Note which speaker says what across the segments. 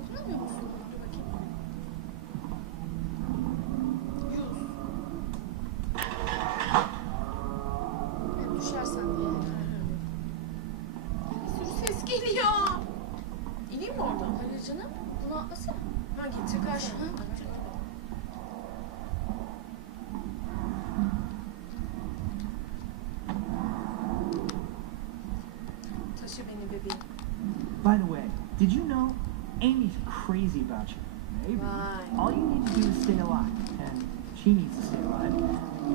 Speaker 1: Dokunamıyor musun? Dur bakayım. Yüz. Evet, düşersen diye.
Speaker 2: Bir sürü ses geliyor. İneyim mi oradan?
Speaker 1: Hayır canım. Bunu atlasana.
Speaker 2: Ha. Taşı beni bebeğim.
Speaker 3: By the way, did you know Amy's crazy about you? Maybe.
Speaker 2: Vay.
Speaker 3: All you need to do is stay alive, and she needs to stay alive.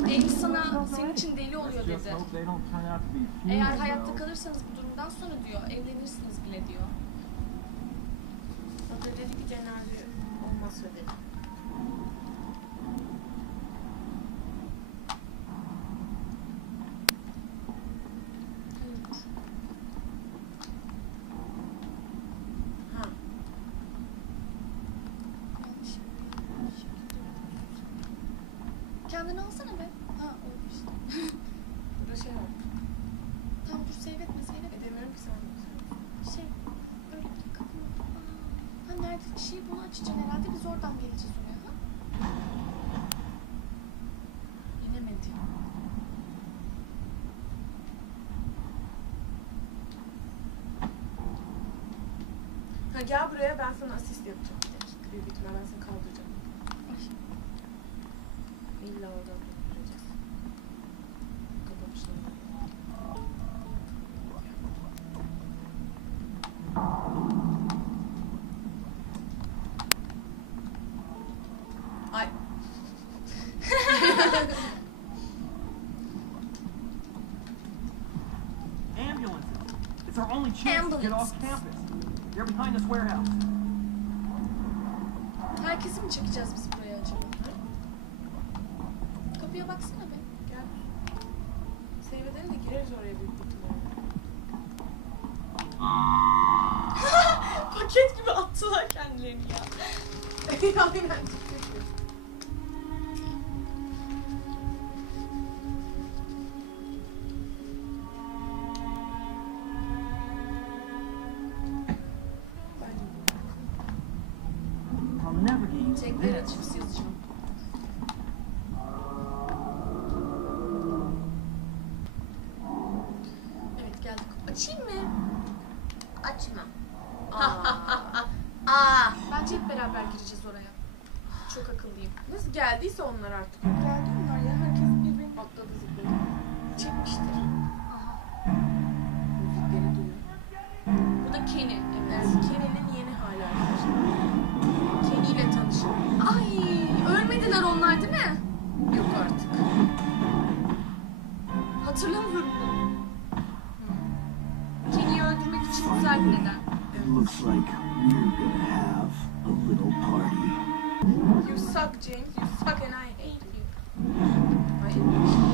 Speaker 1: Amy sana senin için deli oluyor
Speaker 3: just
Speaker 1: dedi.
Speaker 3: hope they don't turn out to be
Speaker 1: Eğer hayatta
Speaker 3: though.
Speaker 1: kalırsanız bu durumdan sonra diyor evlenirsiniz bile diyor.
Speaker 2: O da dedi ki cenaze olmazsa dedi. Ha.
Speaker 1: Kendini alsana be. Ha oldu işte.
Speaker 2: Burada şey var.
Speaker 1: Tamam dur seyretme seyretme.
Speaker 2: Edemiyorum ki sen.
Speaker 1: Şey böyle bir kapı. Aa, Ha nerede? Şey bunu açacaksın herhalde biz oradan geleceğiz oraya. Ha?
Speaker 2: İnemedi. Ha gel buraya ben sana asist yapacağım. Bir dakika. Büyük ihtimal ben seni kaldıracağım.
Speaker 3: It's our only chance to get off campus. They're behind this warehouse.
Speaker 1: Herkesi mi çekeceğiz biz buraya acaba? Kapıya baksana be.
Speaker 2: Gel. Edelim de gireriz oraya büyük ihtimalle.
Speaker 1: Paket gibi attılar kendilerini ya.
Speaker 2: Aynen.
Speaker 1: Yazacağım. Evet geldik. Açayım mı?
Speaker 2: Açma.
Speaker 1: Aa. Bence hep beraber gireceğiz oraya. Çok akıllıyım.
Speaker 2: Nasıl geldiyse onlar artık. Geldi onlar ya. Herkes birbirini atladı zıpladı.
Speaker 1: Çekmiştir. Aha.
Speaker 2: Müzikleri duyuyor.
Speaker 1: Bu da Kenny.
Speaker 2: Evet. Kenny'nin
Speaker 1: Ay ölmediler onlar değil mi?
Speaker 2: Yok artık.
Speaker 1: Hatırlamıyorum bunu. Kenny'yi öldürmek için güzel bir neden.
Speaker 4: It looks like we're gonna have a little party.
Speaker 2: You suck James. You suck and I hate you. Ay.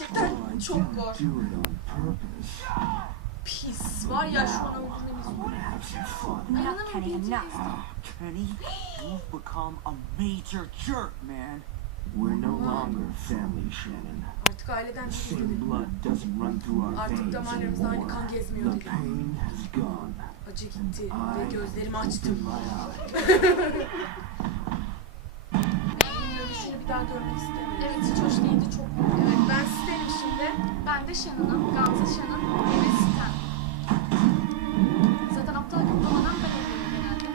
Speaker 2: Gerçekten çok zor.
Speaker 1: Pis. Var ya şu an öldürmemiz zor. Enough, Kenny,
Speaker 4: you've become a major jerk, man. We're no longer family, Shannon.
Speaker 2: Artık aileden
Speaker 4: through our
Speaker 2: Artık damarlarımızda aynı kan gezmiyor. Acı gitti ve gözlerimi açtım. Bunun dönüşünü bir daha görmek istemiyorum.
Speaker 1: Evet hiç hoş değildi çok. De Shannon'ım. Gamze Shannon. Ve Stan. Zaten aptal gibi olmadan ben oluyorum genelde.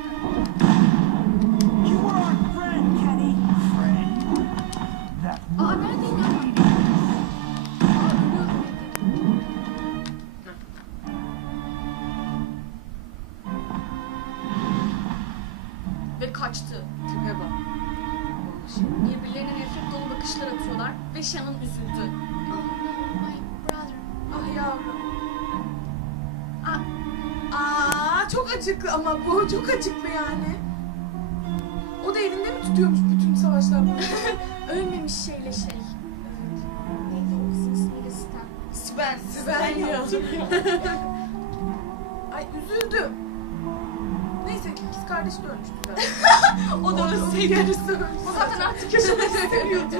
Speaker 3: You were our friend, Kenny!
Speaker 4: Friend. That
Speaker 1: Aa neredeyim ya? Aa ölüyorum. Ve kaçtı.
Speaker 2: Tipe bak.
Speaker 1: Birbirlerine nefret dolu bakışlar atıyorlar ve Shannon üzüldü.
Speaker 2: Çok acıklı ama bu çok acıklı yani. elinde mi tutuyormuş bütün savaşlarda?
Speaker 1: Ölmemiş şeyle şey. Neydi o kızın ismiyle Stan. Sven.
Speaker 2: Sven ya. Ay üzüldüm. Neyse kız kardeşi de ölmüştü zaten.
Speaker 1: O da ölseydi. O zaten artık yaşamak istemiyordu.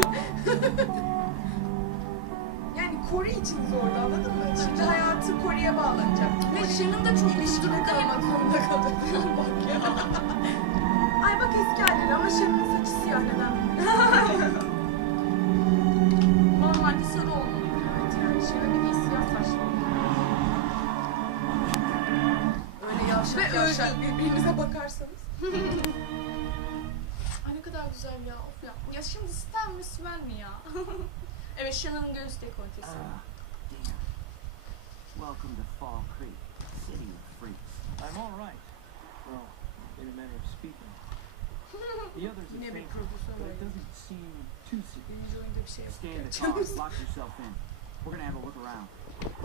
Speaker 2: Kore için zordu anladın mı? Şimdi hayatı Kore'ye bağlanacak.
Speaker 1: Ve Shannon da çok
Speaker 2: İlişkide kalmak zorunda kaldı. bak ya. Ay bak eski halleri ama Şebnem'in saçı siyah neden.
Speaker 1: Normalde sarı olmalı.
Speaker 2: Evet yani Şebnem'in iyi siyah saçlı. Öyle yavşak
Speaker 1: Ve
Speaker 2: yavşak birbirinize bakarsanız.
Speaker 1: Ay ne kadar güzel ya. Of ya. Ya şimdi Stan mi Sven mi ya? evet Shannon'ın göğüs dekoltesi.
Speaker 4: Ah, damn. Welcome to Fall Creek, city of freaks.
Speaker 3: I'm all right. Well, in a manner of speaking. The others are
Speaker 2: Yine bir
Speaker 3: faint,
Speaker 2: prodüksiyon
Speaker 3: but it doesn't seem too severe.
Speaker 2: Birinci oyunda bir şey yok.
Speaker 4: Stay in the car, lock yourself in. We're gonna have a look around.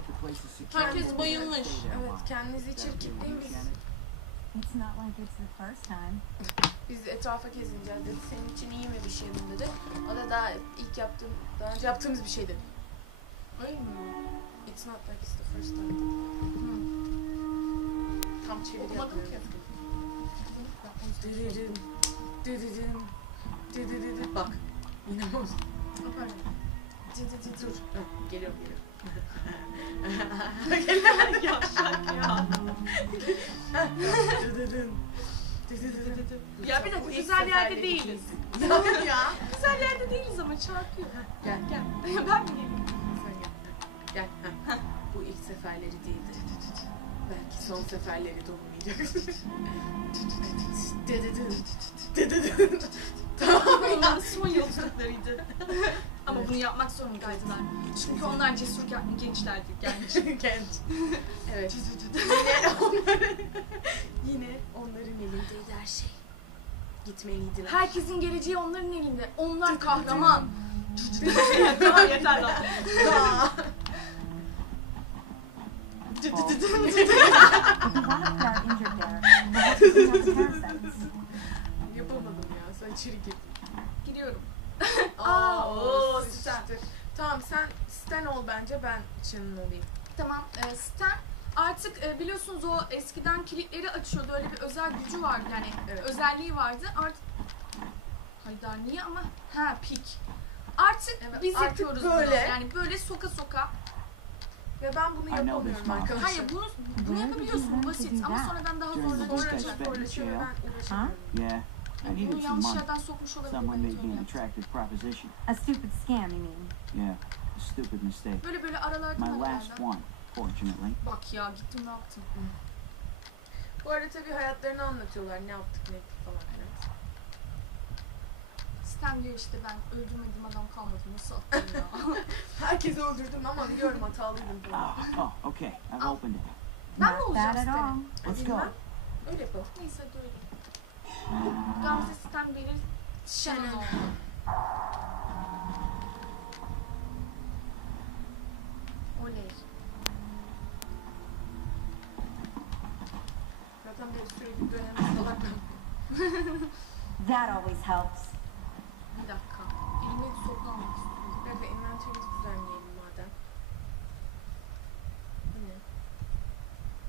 Speaker 4: The place is secure.
Speaker 1: Herkes bayılmış.
Speaker 4: Stay there a
Speaker 2: Evet kendinizi
Speaker 4: Is that
Speaker 2: içeri
Speaker 4: okay
Speaker 5: It's not like it's the first time.
Speaker 2: Biz etrafa gezineceğiz dedi. Senin için iyi mi bir şey mi dedi. O da daha ilk yaptığım, daha önce yaptığımız bir şey dedi.
Speaker 1: Öyle mi?
Speaker 2: It's not like it's the first time. Tam çeviri
Speaker 1: Okumadım
Speaker 2: yapıyorum.
Speaker 1: ki.
Speaker 2: Dırırın, dırırın, dırırın. Bak. Yine boz.
Speaker 1: Yaparım.
Speaker 2: Dur. Geliyorum geliyorum. Geliyorum.
Speaker 1: Yavşak ya. Ya bir dakika, güzel yerde değiliz.
Speaker 2: ikiyiz. Ya.
Speaker 1: Güzel yerde değiliz ama çarpıyor.
Speaker 2: Gel gel.
Speaker 1: ben mi geleyim?
Speaker 2: Sen gel. Gel. Ha. Bu ilk seferleri değildi. Belki son seferleri de olmayacak. Dededin. Dededin. Tamam ya.
Speaker 1: son yolculuklarıydı. Ama bunu yapmak zorundaydılar. Çünkü onlar cesur gen- gençlerdi, genç.
Speaker 2: Genç. Evet. Yine onların, yine onların elindeydi her şey. Gitmeliydiler.
Speaker 1: Herkesin geleceği onların elinde. Onlar kahraman. tamam yeter lan.
Speaker 2: Daha.
Speaker 5: If you want to put our injured there, we'll have to clean out the parasites.
Speaker 2: Yapamadım ya. Sen içeri girdin.
Speaker 1: Gidiyorum.
Speaker 2: Aa,
Speaker 1: oo,
Speaker 2: o
Speaker 1: Stan.
Speaker 2: Tamam sen Stan ol bence ben Shannon olayım.
Speaker 1: Tamam. E, Stan artık e, biliyorsunuz o eskiden kilitleri açıyordu. Öyle bir özel gücü vardı yani.
Speaker 2: Evet.
Speaker 1: Özelliği vardı. Artık Haydar niye ama? Ha pik. Artık
Speaker 2: Evet,
Speaker 1: biz
Speaker 2: artık
Speaker 1: yapıyoruz
Speaker 2: böyle.
Speaker 1: bunu. Yani böyle soka soka.
Speaker 2: Ve ben bunu yapamıyorum arkadaşlar.
Speaker 1: Hayır bunu, bunu yapabiliyorsun basit ama sonradan daha
Speaker 2: ve
Speaker 4: jail.
Speaker 2: ben uğraşamıyorum.
Speaker 4: I
Speaker 1: Bunu
Speaker 4: needed some
Speaker 1: yanlış
Speaker 4: money.
Speaker 1: yerden sokmuş olabilir.
Speaker 4: Someone
Speaker 1: ben
Speaker 4: made me an attractive proposition.
Speaker 5: A stupid scam, you mean?
Speaker 4: Yeah, a stupid mistake.
Speaker 1: Böyle böyle aralardan
Speaker 4: My last
Speaker 1: aralardan.
Speaker 4: one, fortunately.
Speaker 1: Bak ya gittim ne yaptım.
Speaker 2: Bu arada tabii hayatlarını anlatıyorlar. Ne yaptık ne ettik falan filan.
Speaker 1: Stan diyor işte ben öldürmediğim adam kalmadı nasıl attım ya.
Speaker 2: Herkesi öldürdüm ama biliyorum hatalıydım falan.
Speaker 4: Oh, oh, okay. I've opened it.
Speaker 1: Ben mi
Speaker 5: Not
Speaker 1: olacağım
Speaker 5: bad at all.
Speaker 4: Let's go.
Speaker 2: Bilmem. Öyle yapalım.
Speaker 1: Neyse hadi öyle. Gamze verir. Shannon
Speaker 2: Shannon.
Speaker 1: oldu. Oley.
Speaker 2: Zaten benim sürekli dönem salak
Speaker 5: That always helps.
Speaker 1: Bir dakika. Elime sopa almak istiyorum.
Speaker 2: Bir dakika inventörümüzü düzenleyelim madem. Bu ne?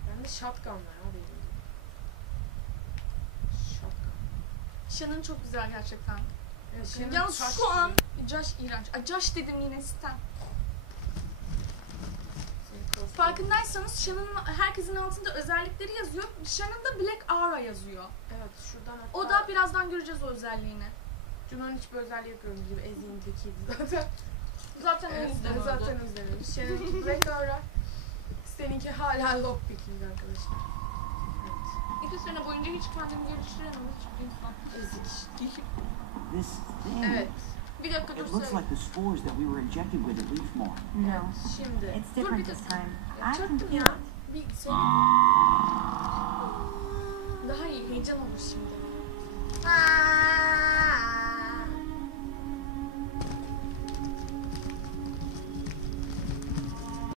Speaker 2: Bende shotgun var abi elimde. Shotgun.
Speaker 1: Shannon çok güzel gerçekten.
Speaker 2: Evet, Shannon
Speaker 1: Yalnız
Speaker 2: saç-
Speaker 1: şu an Josh iğrenç. Ay Josh dedim yine Stan. Farkındaysanız Shannon'ın herkesin altında özellikleri yazıyor. Shannon'da Black Aura yazıyor.
Speaker 2: Evet şuradan hatta.
Speaker 1: O da birazdan göreceğiz o özelliğini.
Speaker 2: Juna'nın hiçbir özelliği yok gördüğünüz gibi eziğin tekiydi zaten.
Speaker 1: Zaten o yüzden
Speaker 2: zaten izlememiş. Shannon'ınki Black Aura. Seninki hala lockpicking arkadaşlar.
Speaker 1: İki sene boyunca hiç kendimi insan.
Speaker 4: This thing.
Speaker 2: Evet.
Speaker 1: Bir dakika dur
Speaker 4: It looks like the spores that we were injected with at Leafmore.
Speaker 5: No,
Speaker 2: Şimdi.
Speaker 5: it's different this time. I can feel
Speaker 2: ya.
Speaker 5: it.
Speaker 1: Bir söyle. Daha iyi heyecan olur şimdi.
Speaker 2: Aa,